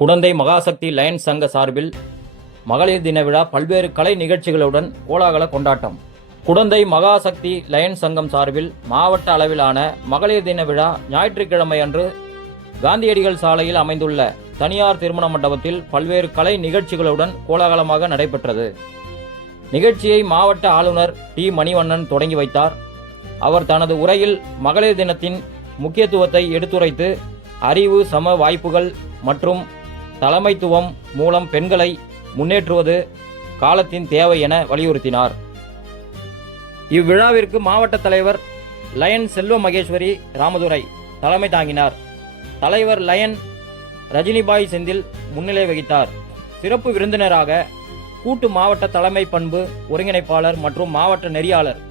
குடந்தை மகாசக்தி Lions சங்க சார்பில் மகளிர் தின விழா பல்வேறு கலை நிகழ்ச்சிகளுடன் கோலாகல கொண்டாட்டம். குடந்தை மகாசக்தி லயன்ஸ் சங்கம் சார்பில் மாவட்ட அளவிலான மகளிர் தின விழா ஞாயிற்றுக்கிழமை அன்று காந்தியடிகள் சாலையில் அமைந்துள்ள தனியார் திருமண மண்டபத்தில் பல்வேறு கலை நிகழ்ச்சிகளுடன் கோலாகலமாக நடைபெற்றது. நிகழ்ச்சியை மாவட்ட ஆளுநர் டி மணிவண்ணன் தொடங்கி வைத்தார். அவர் தனது உரையில் மகளிர் தினத்தின் முக்கியத்துவத்தை எடுத்துரைத்து அறிவு, சம வாய்ப்புகள் மற்றும் தலைமைத்துவம் மூலம் பெண்களை முன்னேற்றுவது காலத்தின் தேவை என வலியுறுத்தினார். இவ்விழாவிற்கு மாவட்ட தலைவர் லயன் செல்வ மகேஸ்வரி ராமதுரை தலைமை தாங்கினார். தலைவர் லயன் ரஜினிபாய் செந்தில் முன்னிலை வகித்தார். சிறப்பு விருந்தினராக கூட்டு மாவட்ட தலைமை பண்பு ஒருங்கிணைப்பாளர் மற்றும் மாவட்ட நெறியாளர்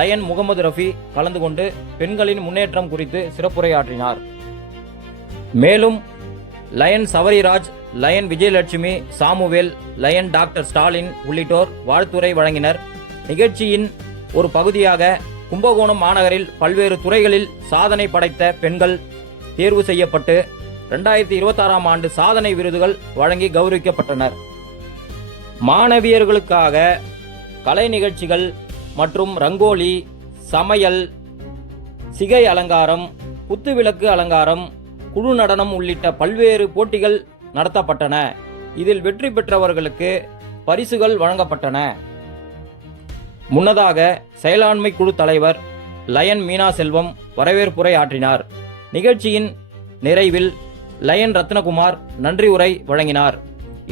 லயன் முகமது ரஃபி கலந்து கொண்டு பெண்களின் முன்னேற்றம் குறித்து சிறப்புரையாற்றினார். மேலும் lion Savariraj, lion Vijayalakshmi, Samuel, lion doctor Stalin உள்ளிட்டோர் வாழ்த்துரை வழங்கினர். நிகழ்ச்சியின் ஒரு பகுதியாக கும்பகோணம் மாநகரில் பல்வேறு துறைகளில் சாதனை படைத்த பெண்கள் தேர்வு செய்யப்பட்டு 2026ஆம் ஆண்டு சாதனை விருதுகள் வழங்கி கௌரவிக்கப்பட்டனர். மாணவியர்களுக்காக கலை நிகழ்ச்சிகள் மற்றும் ரங்கோலி, சமையல், சிகை அலங்காரம், குத்துவிளக்கு அலங்காரம், குழு நடனம் உள்ளிட்ட பல்வேறு போட்டிகள் நடத்தப்பட்டன. இதில் வெற்றி பெற்றவர்களுக்கு பரிசுகள் வழங்கப்பட்டன. முன்னதாக செயலாண்மை குழு தலைவர் லயன் மீனா செல்வம் வரவேற்புரை ஆற்றினார். நிகழ்ச்சியின் நிறைவில் லயன் ரத்னகுமார் நன்றி உரை வழங்கினார்.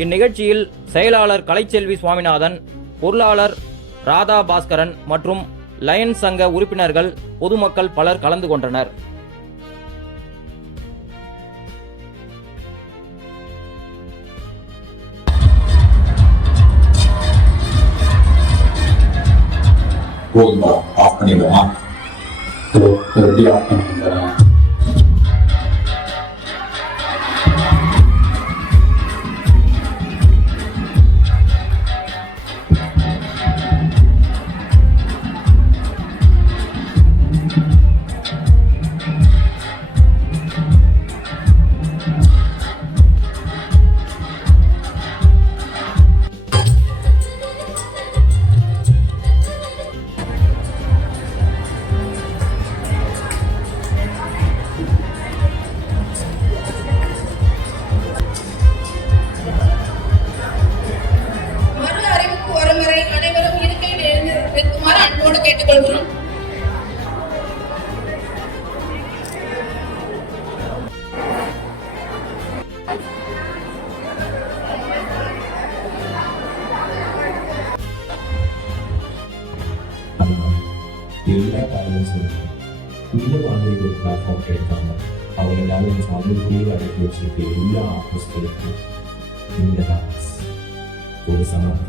இந்நிகழ்ச்சியில் செயலாளர் கலைச்செல்வி சுவாமிநாதன், பொருளாளர் ராதா பாஸ்கரன் மற்றும் லயன் சங்க உறுப்பினர்கள், பொதுமக்கள் பலர் கலந்து கொண்டனர். போதும்பா, ஆஃப் பண்ணிடுமா? எப்படி ஆஃப் பண்ணிடுறேன்? அனைவரும் இருக்கையில் எழுந்து நிற்குமாறு அன்போடு கேட்டுக்கொள்கிறோம். எல்லா பேரண்ட்ஸும் இந்த மாதிரி ஒரு பிளாட்ஃபார்ம் கிடைக்காம அவங்க டேலண்ட்ஸ் அவங்களுக்குள்ளேயே அடக்கி வச்சிருக்க எல்லா ஆர்டிஸ்ட்களுக்கும் இந்த டான்ஸ் ஒரு சமம்.